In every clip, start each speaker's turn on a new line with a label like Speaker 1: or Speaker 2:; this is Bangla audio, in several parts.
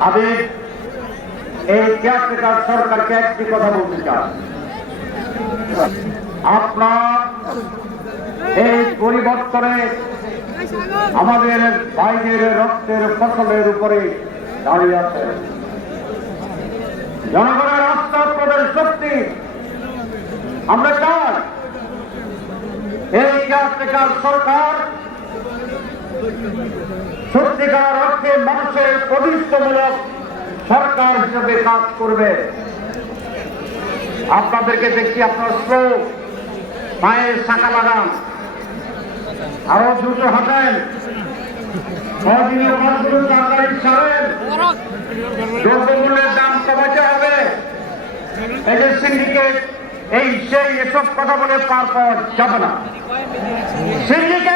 Speaker 1: আমি এই কেয়ারটেকার সরকারকে একটি কথা বলতে এই পরিবর্তনে আমাদের বাইরের রক্তের ফসলের উপরে দাঁড়িয়ে আছে। জনগণের আস্থা প্রদান শক্তি আমরা চাই। এই কেয়ারটেকার সরকার সত্যিকার অর্থে মানুষের প্রতিষ্ঠামূলক সরকার হিসেবে কাজ করবে। আপনাদেরকে দেখছি আপনার স্ট্রোক পায়ের শাখা লাগান। আরও দ্রুত হাঁটেন। এই সেই এসব কথা বলে পার পাওয়া যাবে না। সিন্ডিকেট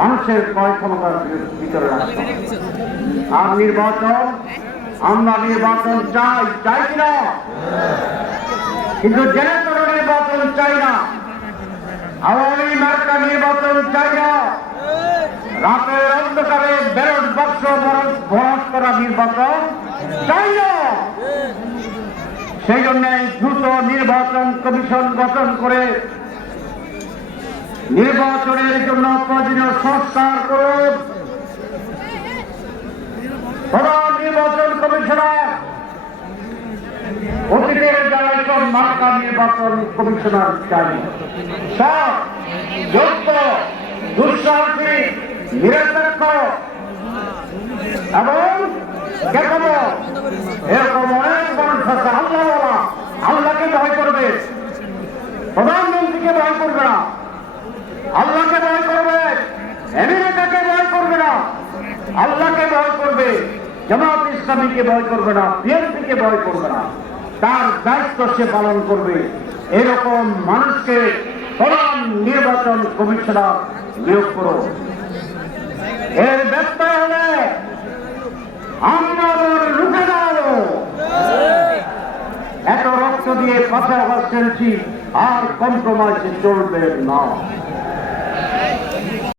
Speaker 1: মানুষের ক্রয় ক্ষমতার ভিতরে রাখতে আর নির্বাচন, আমরা নির্বাচন চাই চাই কিনা? কিন্তু জেনে কোনো নির্বাচন চাই না। আওয়ামী মার্কা নির্বাচন চাই না। রাতের অন্ধকারে ব্যালট বাক্স ভরাট করা নির্বাচন চাই না। সেই জন্য দ্রুত নির্বাচন কমিশন গঠন করে নির্বাচনের জন্য প্রয়োজনীয় সংস্কার করুন। প্রধান নির্বাচন কমিশনার, অতীতের যারা সব মার্কা নির্বাচন কমিশনার চাই। সব যোগ্য দুঃসাহসী, নিরপেক্ষ এবং এরকম অনেক মানুষ আছে। আল্লাহ আল্লাহকে ভয় করবে। প্রধানমন্ত্রীকে ভয় করবে না আল্লাহকে ভয় করবে আমেরিকাকে ভয় করবে না আল্লাহকে ভয় করবে, জামাত ইসলামীকে ভয় করবে না, বিএনপিকে ভয় করবে না। তার দায়িত্ব সে পালন করবে। এরকম মানুষকে প্রধান নির্বাচন কমিশনার নিয়োগ করো। এর ব্যস্ত হলে আমরা আবার রুখে দাও এত রক্ত দিয়ে কথা আবার চলছি আর কম্প্রোমাইজে চলবে না।